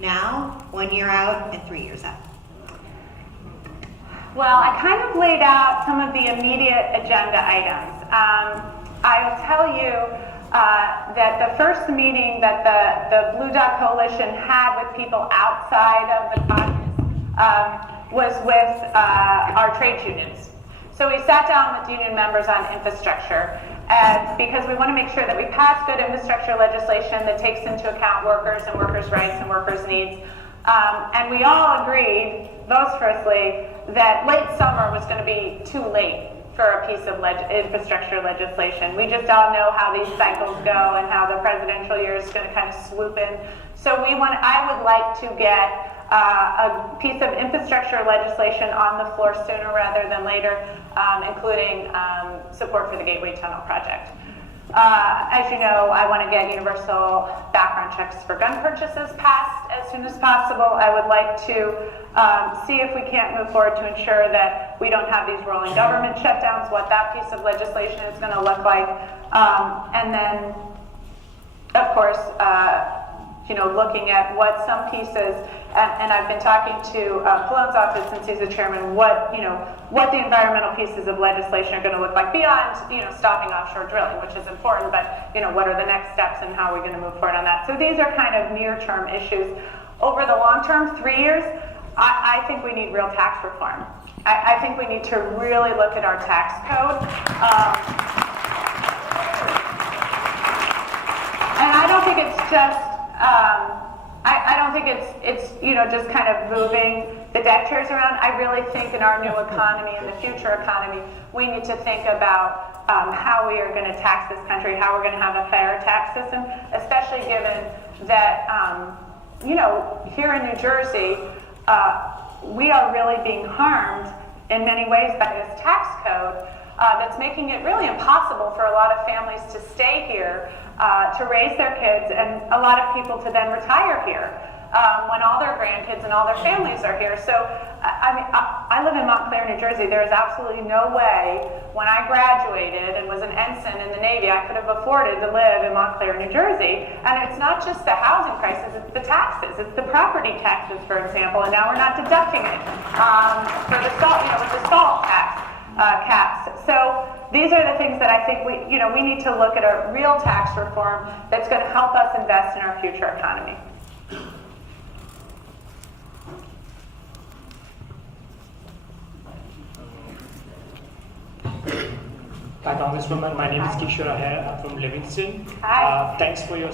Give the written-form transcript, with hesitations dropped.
now, 1 year out, and 3 years out? Well, I kind of laid out some of the immediate agenda items. I'll tell you that the first meeting that the Blue Dot Coalition had with people outside of the caucus was with our trade unions. So we sat down with union members on infrastructure, and because we want to make sure that we pass good infrastructure legislation that takes into account workers and workers' rights and workers' needs. And we all agreed, vociferously, that late summer was going to be too late for a piece of infrastructure legislation. We just all know how these cycles go and how the presidential year is going to kind of swoop in. So I would like to get a piece of infrastructure legislation on the floor sooner rather than later, including support for the Gateway Tunnel project. As you know, I want to get universal background checks for gun purchases passed as soon as possible. I would like to see if we can't move forward to ensure that we don't have these rolling government shutdowns, what that piece of legislation is going to look like. And then, of course, looking at what some pieces, and I've been talking to Cologne's office since he's the chairman, what the environmental pieces of legislation are going to look like beyond, stopping offshore drilling, which is important, but, what are the next steps and how are we going to move forward on that? So these are kind of near-term issues. Over the long term, 3 years, I think we need real tax reform. I think we need to really look at our tax code. And I don't think it's just, I don't think it's just kind of moving the deck chairs around. I really think in our new economy and the future economy, we need to think about how we are going to tax this country, how we're going to have a fair tax system, especially given that, here in New Jersey, we are really being harmed in many ways by this tax code that's making it really impossible for a lot of families to stay here, to raise their kids, and a lot of people to then retire here when all their grandkids and all their families are here. So, I live in Montclair, New Jersey. There is absolutely no way when I graduated and was an ensign in the Navy, I could have afforded to live in Montclair, New Jersey. And it's not just the housing crisis, it's the taxes. It's the property taxes, for example, and now we're not deducting it for the salt, with the salt tax caps. So these are the things that I think we need to look at a real tax reform that's going to help us invest in our future economy. Hi, Congresswoman. My name is Mikie Sherrill. I'm from Livingston. Hi. Thanks for your